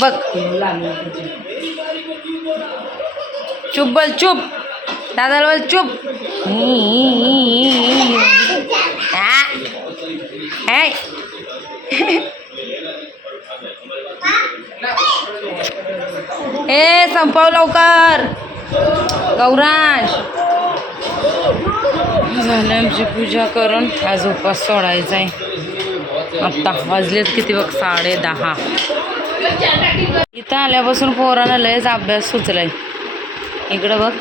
बघ चुप बोल चुप दादाला बोल चुप ए संपव लवकर गौरांश झालं आमची पूजा करून आज उपास सोडायचा आहे आत्ता वाजलेत किती बघ 10:30 इथं आल्यापासून पोरांना लयच अभ्यास सुचलाय इकडं बघ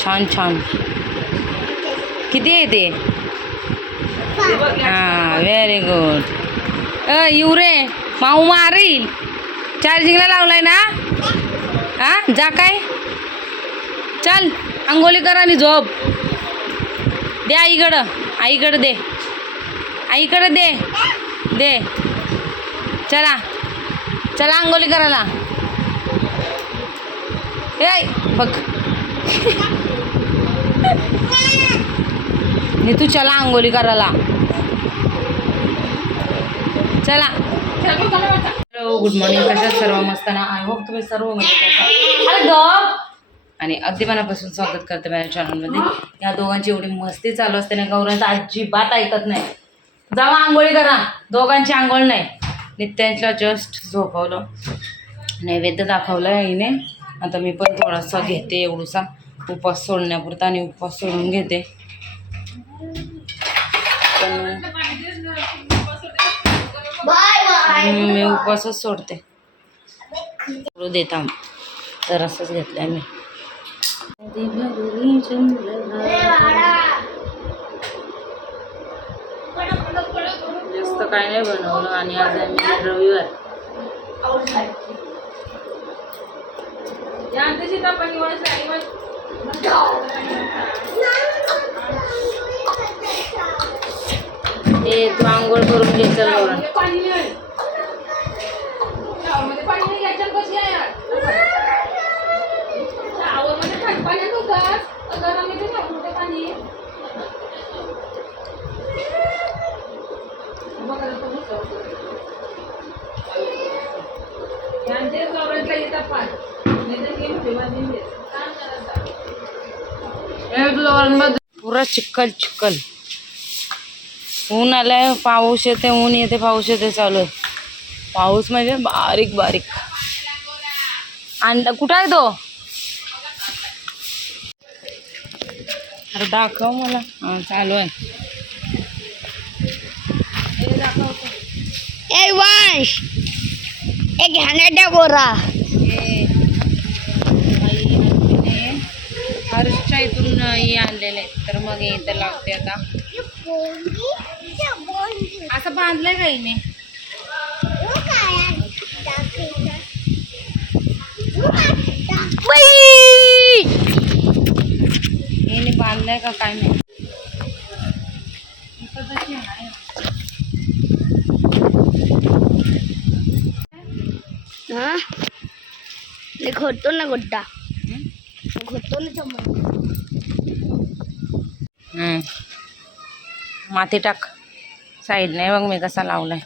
छान छान किती आहे ते हां व्हेरी गुड येऊ रे माऊ मारील चार्जिंगला लावलाय ना हां जा काय चल अंघोळी कर आणि झोप दे आईकडं दे दे चला चला अंघोळी करायला ए बघ तू चला अंघोळी करायला चला गुड मॉर्निंग कशा सर्व मस्त ना आय होप तुम्ही सर्व मजेत आणि अगदी मनापासून स्वागत करते माझ्या चॅनलमध्ये या दोघांची एवढी मस्ती चालू असते ना गौरांचं अजिबात ऐकत नाही जावा आंघोळी करा दोघांची आंघोळ नाही नित्यांच्या जस्ट झोपवलं नैवेद्य दाखवलं हिने आता मी पण थोडासा घेते एवढूसा उपवास सोडण्यापुरता आणि उपवास सोडून घेते मी उपवासच सोडते देता तर असंच घेतलंय मी जास्त काय नाही बनवलं आणि आज आम्ही रविवार हे तू आंघोळ करून घ्यायचं गौरण पुरा चिखल चिखल ऊन आलाय पाऊस येते ऊन येते पाऊस येते चालू आहे पाऊस म्हणजे बारीक बारीक अंडा कुठं आहे तो अरे दाखव मला हां चालू आहे ए वंश एक घाणेरड्या गोरा हर्षच्या इथून आणलेले तर मग इथं लावते आता असं बांधलंय का हिने हिने बांधलंय का काय नाही हाँ खोटतो ना गुड्डा खोटतो ना चमच माती टाक साईड नाही बघ मी कसा लावलाय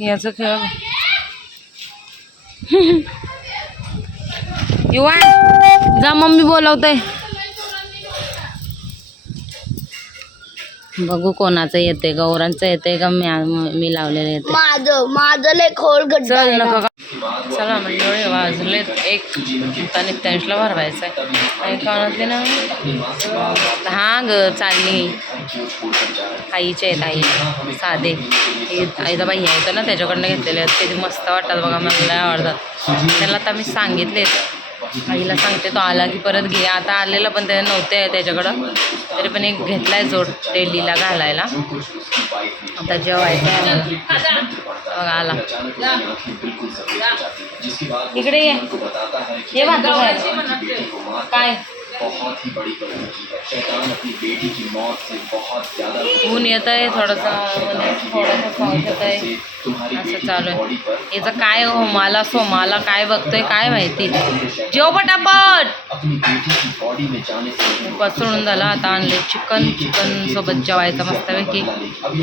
याचं खेळ युवा जा मम्मी बोलवते बघू कोणाचं येते गौरांचं येते का मी लावलेलं येते माझं लय खोल गड्डा चल नको का चला मंडळी वाजलेत 1 आता नित्यांशला भरवायचं आहे कानातले ना हा ग चालली आईचे आहेत आई साधे आईचा बाई येतं ना त्याच्याकडनं घेतलेले आहेत ते मस्त वाटतात बघा मला लय आवडतात त्याला आता मी सांगितले आईला सांगते तो आला की परत घे आता आलेला पण ते नव्हते त्याच्याकडं तरी पण एक घेतलाय जोड डेलीला घालायला आता जेवायचं आहे बघा आला इकडे ये भात काय बहुत ही बड़ी गलती की है। शैतान अपनी बेटी की मौत से बहुत ज्यादा ऊन येत आहे थोडासा थोडासा पाऊस येत आहे तुम्हारी असं चालू आहे. याचं काय हो मला काय बघतोय काय माहिती. जेव पटापट. अपनी बेटी की बॉडी में जाने से पसरून झालं. आता आणले चिकन सोबत जेवायचं मस्तपैकी.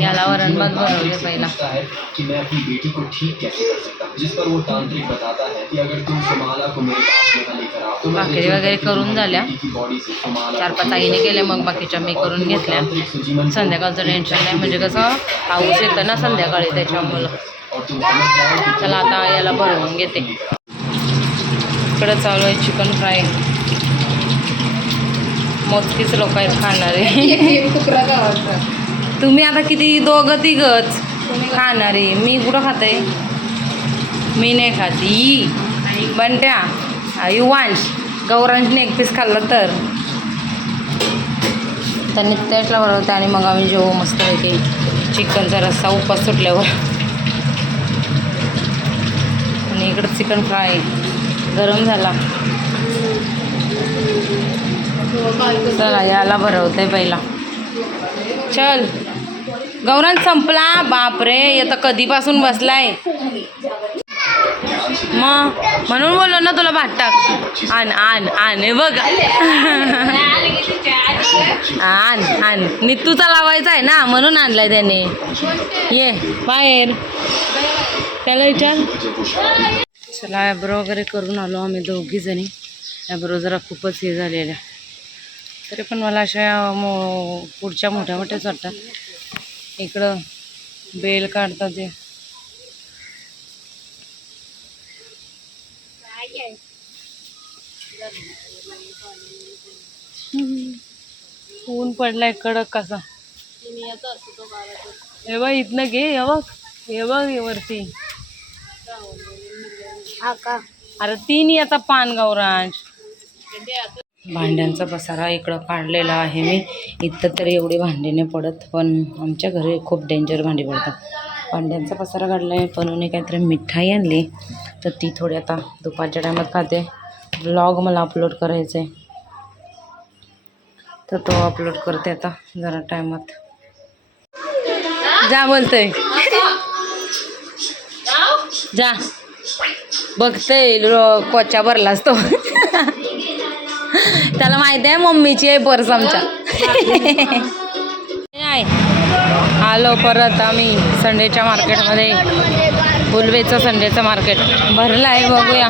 याला वरण भात बनवले पहिला. है कि मैं अपनी बेटी को ठीक कैसे कर सकता हूँ, जिस पर वो तांत्रिक बताता है कि अगर तुम सुमाला को मेरे पास में लेकर आओ तो मैं भाकरी वगैरे करून झाल्या. बेटी की बॉडी से सुमाला 4-5 आईने केल्या, मग बाकीच्या मी करून घेतल्या. संध्याकाळचं टेन्शन नाही, म्हणजे कसं पाऊस येतं ना संध्याकाळी त्याच्यामुळं. और तुम समझ जाओ कि चला आता याला भरवून घेते. इकडं चालू आहे चिकन फ्राय. मोजकीच लोक आहेत खाणारे. तुम्ही आता किती 2-3 खाणारे. मी कुठं खाते, मी नाही खाती. बंट्या युवांश गौरांशने 1 पीस खाल्लं तर त्यांनी त्याचला बरोबर. आणि मग आम्ही जेवू मस्तपैकी. चिकनचा रस्सा उपास सुटल्यावर. आणि इकडं चिकन फ्राय गरम झाला. चला याला भरवते पहिला. चल गौरांश संपला. बापरे आता कधीपासून बसलाय. मग म्हणून बोललो ना तुला भात टाक. आण हे बघ. आण नित्तूचा लावायचा आहे ना म्हणून आणलाय त्याने. ये बाहेर त्याला विचार. चला ॲब्रो वगैरे करून आलो आम्ही 2 जणी. ॲब्रो जरा खूपच हे झालेल्या, तरी पण मला अशा पुढच्या मोठ्या मोठ्याच वाटतात. इकडं बेल काढतात ते. ऊन पडलाय कडक कसा. हे बघ इथनं घे. हे बघ वरती. अरे 3 याचा पान गौरांश. भांड्यांचा पसारा इकडं काढलेला आहे मी. इथं तरी एवढी भांडी नाही पडत, पण आमच्या घरी खूप डेंजर भांडी पडतात. भांड्यांचा पसारा काढला आहे. पणूने काहीतरी मिठाई आणली, तर ती थोडी आता दुपारच्या टायमात खाते. ब्लॉग मला अपलोड करायचा आहे, तर तो अपलोड करते आता जरा टायमात. जा बोलतोय. जा बघते कोचा भरलाच तो. त्याला माहिती आहे मम्मीची आहे पर्स आमच्या. नाही आलो परत आम्ही संडेच्या मार्केटमध्ये. बुलवेचं संडेचं मार्केट भरलं आहे. बघूया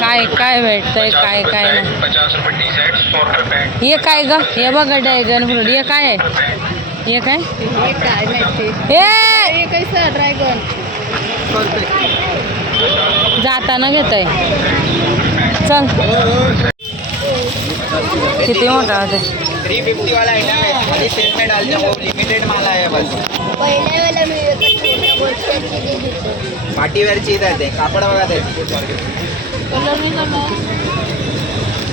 काय काय भेटतंय काय काय नाही. हे काय ग. हे बघ ड्रॅगन फ्रूट. हे काय आहे. हे काय हे ड्रॅगन जाताना घेत आहे. चल किती मोठा होते. 350 वाला आइटम है, सेल में डालते हो, लिमिटेड माल आया बस. पार्टी वेअर चीज आहे ते. कापड बघा ते.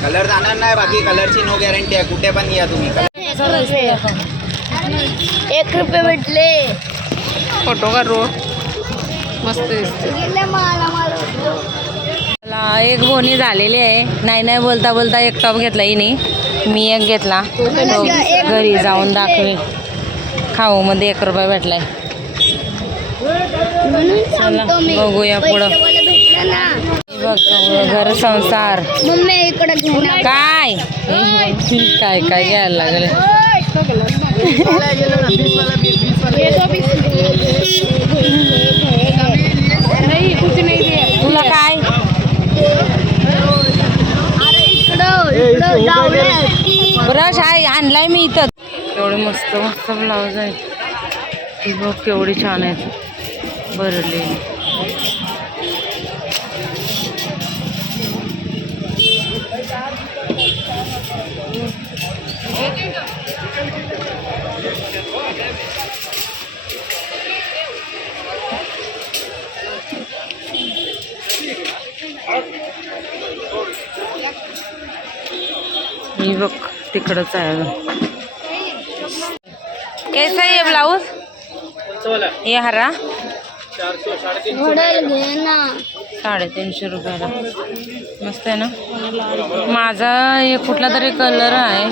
कलर जाणार नाही, बाकी कलरची नो गॅरंटी आहे. कुठे पण या तुम्ही. 1 रुपये भेटले. फोटो काढू मस्त दिसते. मला एक बोनी झालेली आहे. नाही बोलता बोलता एक टॉप घेतला हिने. मी एक घेतला. तो घरी जाऊन दाखवेल. खाऊ मध्ये 1 रुपया भेटलाय. चला बघूया पुढं. बघ घर संसार काय काय काय घ्यायला लागले. तुला काय ब्रश आहे आणलाय मी इथं. एवढे मस्त मस्त ब्लाऊज आहे. ती बघ केवढी छान आहेत भरलेली. मी बघ तिकडंच आहे. कैसा आहे ये ब्लाउज. ये हरा मॉडल घे ना. 350 रुपयाला. मस्त आहे ना. माझा एक कुठला तरी कलर आहे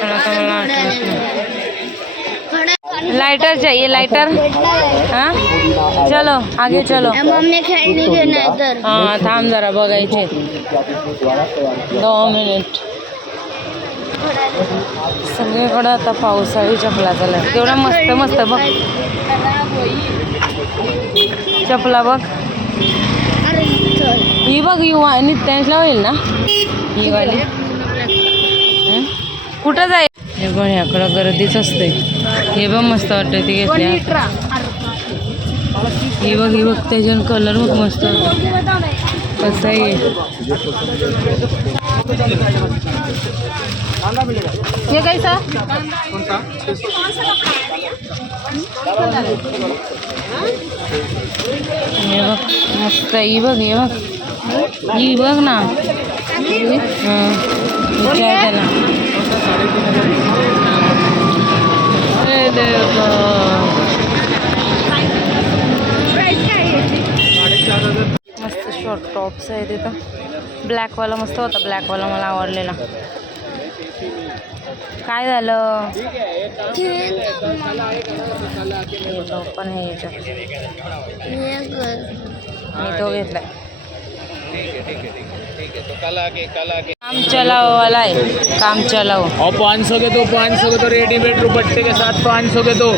पण आता मला आठवत नाही. लाइटर चाहिए लाइटर. हाँ चलो आगे चलो. मम्मी खेळणी घे नाही तर. हाँ थांब जरा बघायचे 2 मिनिट. सगळीकडं आता पावसाळी चपला चालू आहे. तेवढा मस्त मस्त बघ चपला बघ. ही बघ युवा नित्यांशला होईल ना ही वाली. कुठं जाईल हे बघ याकडं गर्दीच असते. हे बघ मस्त वाटतं ती घेतल्या. ही बघ त्याच्यानं कलर बघ मस्त कसं आहे. हे कैसा हे बघ मस्त. ही बघ ही बघ ना. विचार त्याला. मस्त शॉर्ट टॉप्स आहे तिथं. ब्लॅकवाला मस्त होता. ब्लॅकवाला मला आवडलेला. काय झालं पण हे याच्यात मी तो घेतलाय. काम चलाओ वाला है. काम चलाओ. और 500 के दो 500 के दो रेडीमेड दुपट्टे के साथ 500 के दो.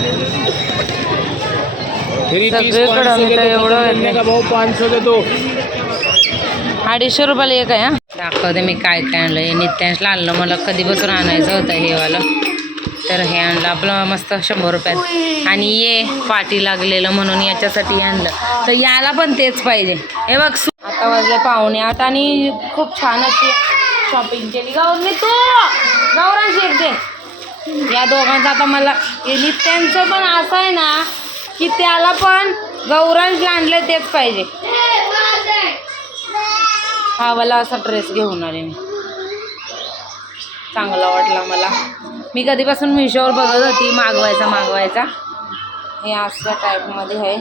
सगळीकडं मी तर एवढं का भाव 500 के दो. 250 रुपयाला एक आहे. हा दाखवते मी काय काय आणलं. हे नित्यांशला आणलं. मला कधीपासून आणायचं होतं हे वालं. तर हे आणलं आपलं मस्त 100 रुपयात. आणि ये पाठी लागलेलं म्हणून याच्यासाठी आणलं. तर याला पण तेच पाहिजे. हे बघ आता वाजले 7:45 आणि खूप छान अशी शॉपिंग केली. मी तू गौरांश शेक दे. या दोघांचं आता मला हे नित्यांचं पण असं आहे ना की त्याला पण गौरांशला आणले तेच पाहिजे. हा वाला असा ड्रेस घेऊन आले मी. चांगला वाटला मला. मी कधीपासून मिशोवर बघत होती मागवायचा. हे अशा टाईपमध्ये आहे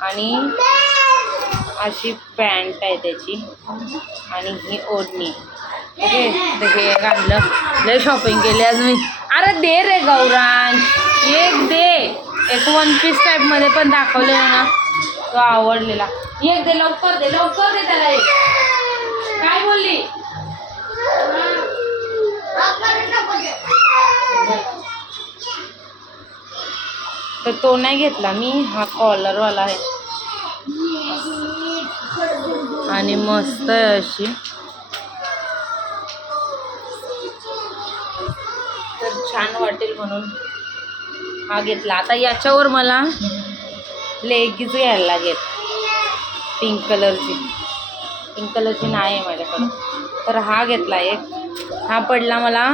आणि अशी पॅन्ट आहे त्याची आणि ही ओढणी. ओके तर हे एक आणलं. लय शॉपिंग केली आज मी. अरे दे रे गौरांश एक दे. एक 1 पीस टाईपमध्ये पण दाखवलेला ना तो आवडलेला. एक दे लवकर दे त्याला एक. काय बोलली तर तो नाही घेतला मी. हा कॉलरवाला आहे आणि मस्त आहे अशी. तर छान वाटेल म्हणून हा घेतला. आता याच्यावर मला लेगिन्स घ्यायला लागेल. पिंक कलरची नाही आहे माझ्याकडं. तर हा घेतला एक. हा पडला मला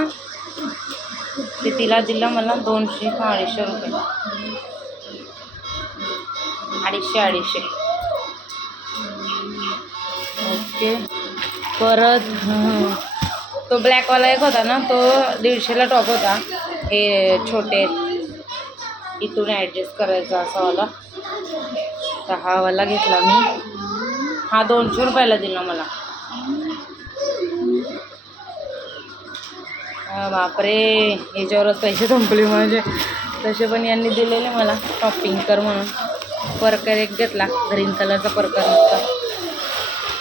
ते तिला दिला मला 200-250 रुपये. 250. ओके. परत तो ब्लॅकवाला एक होता ना तो 150ला टॉप होता. हे छोटे इथून ॲडजस्ट करायचा असा वाला. तर हा वाला घेतला मी. हा 200 रुपयाला दिला मला. बापरे ह्याच्यावरच पैसे संपले माझे. तसे पण यांनी दिलेले मला शॉपिंग कर म्हणून. परकर एक घेतला. ग्रीन कलरचा परकर होता.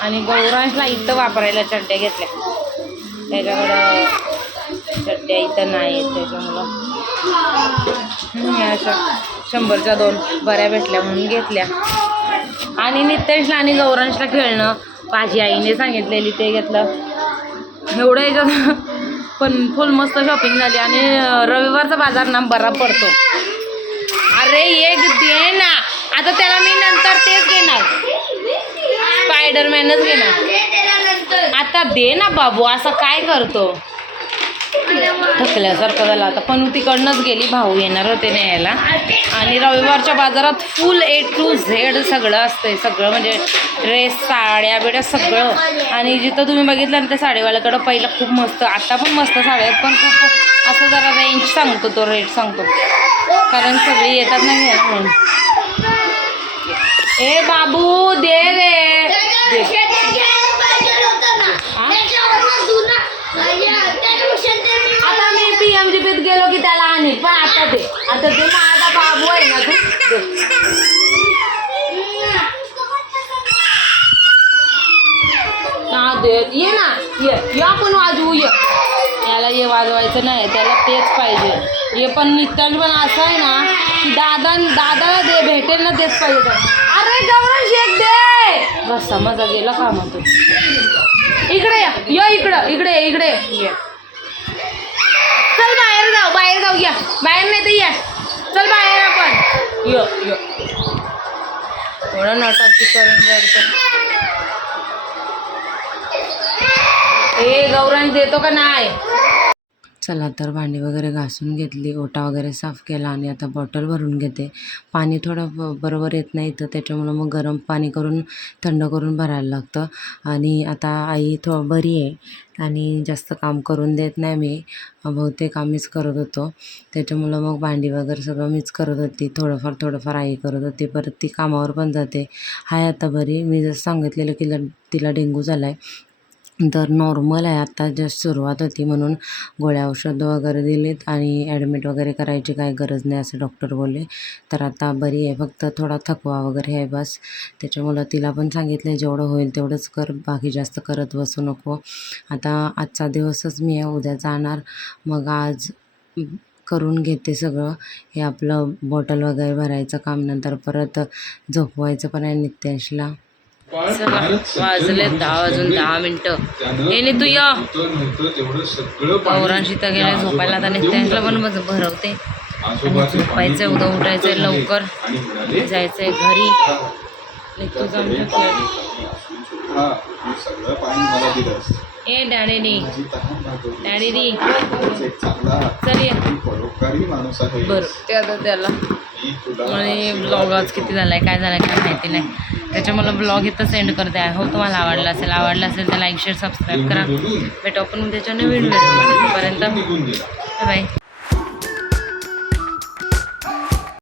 आणि गौरांशला इथं वापरायला चड्ड्या घेतल्या. त्याच्याकडं चड्ड्या इथं नाही आहेत त्याच्यामुळं अशा 100च्या 2 बऱ्या भेटल्या म्हणून घेतल्या. आणि नित्यांशला आणि गौरांशला खेळणं माझी आईने सांगितलेली ते घेतलं. एवढं याच्यात पण फुल मस्त शॉपिंग झाली. आणि रविवारचा बाजार ना बरा पडतो. अरे एक दे ना. आता त्याला मी नंतर तेच घेणार. स्पायडरमॅनच घेणार. आता दे ना बाबू. असं काय करतो. थकल्यासारखं झालं आता. पण तिकडनंच गेली. भाऊ येणार होते न्यायला. आणि रविवारच्या बाजारात फुल A to Z सगळं असतंय. सगळं म्हणजे ड्रेस साड्या बिड्या सगळं. आणि जिथं तुम्ही बघितलं ना त्या साडीवाल्याकडं पहिलं खूप मस्त. आता पण मस्त साड्या आहेत पण खूप असं जरा रेंज सांगतो तो रेट सांगतो कारण सगळी येतात ना घ्यायला म्हणून. ए बाबू दे रे. आता मी PMGPत गेलो की त्याला आणील, पण आता दे. आता ते माझा बाबू आहे ना तू दे. हा दे, ये ना, ये आपण वाजवू. याला ये वाजवायचं नाही, त्याला तेच पाहिजे. हे पण नित्यान पण असं आहे ना की दादाला दे, भेटेल ना तेच पाहिजे तर. अरे गौरव शेक दे. बस समजा गेला का मग तू. इकडे या इकडे ये. चल बाहेर जाऊ या. बाहेर नाही तर या. चल बाहेर आपण ये. थोडं नाटक करून जायचं. ए गौरांश देतो का नाही. चला तर भांडी वगैरे घासून घेतली, ओटा वगैरे साफ केला आणि आता बॉटल भरून घेते. पाणी थोडं बरोबर येत नाही तर त्याच्यामुळं मग गरम पाणी करून थंड करून भरायला लागतं. आणि आता आई बरी आहे आणि जास्त काम करून देत नाही मी. बहुतेक मीच करत होतो, त्याच्यामुळं मग भांडी वगैरे सगळं मीच करत होती. थोडंफार आई करत होती. परत ती कामावर पण जाते. हाय आता बरी. मी जसं सांगितलेलं की तिला डेंग्यू झाला आहे, तर नॉर्मल आहे. आता जस्ट सुरुवात होती म्हणून गोळ्या औषधं वगैरे दिलीत आणि ॲडमिट वगैरे करायची काही गरज नाही असं डॉक्टर बोलले. तर आता बरी आहे, फक्त थोडा थकवा वगैरे आहे बस. त्याच्यामुळं तिला पण सांगितलं जेवढं होईल तेवढंच कर, बाकी जास्त करत बसू नको. आता आजचा दिवसच मी आहे, उद्या जाणार. मग आज करून घेते सगळं. हे आपलं बॉटल वगैरे भरायचं काम, नंतर परत झोपवायचं पण आहे नित्यांशला. चला वाजले 10:10. येणे तू या. गौरांशी तर गेले झोपायला. आता नित्यांशला पण भरवते आणि झोपायचं. उद्या उठायचं लवकर, जायचंय घरी. निघतो जाऊन ए डॅडीनी चल ये. बरं ते आता त्याला आणि ब्लॉग आज किती झालाय काय झालाय काय माहिती नाही, त्याच्यामुळे ब्लॉग इथं सेंड करते. आय होप तुम्हाला आवडला असेल तर लाईक शेअर सबस्क्राईब करा. भेटू आपण त्याच्या नवीन व्हिडिओमध्ये. तोपर्यंत बाय.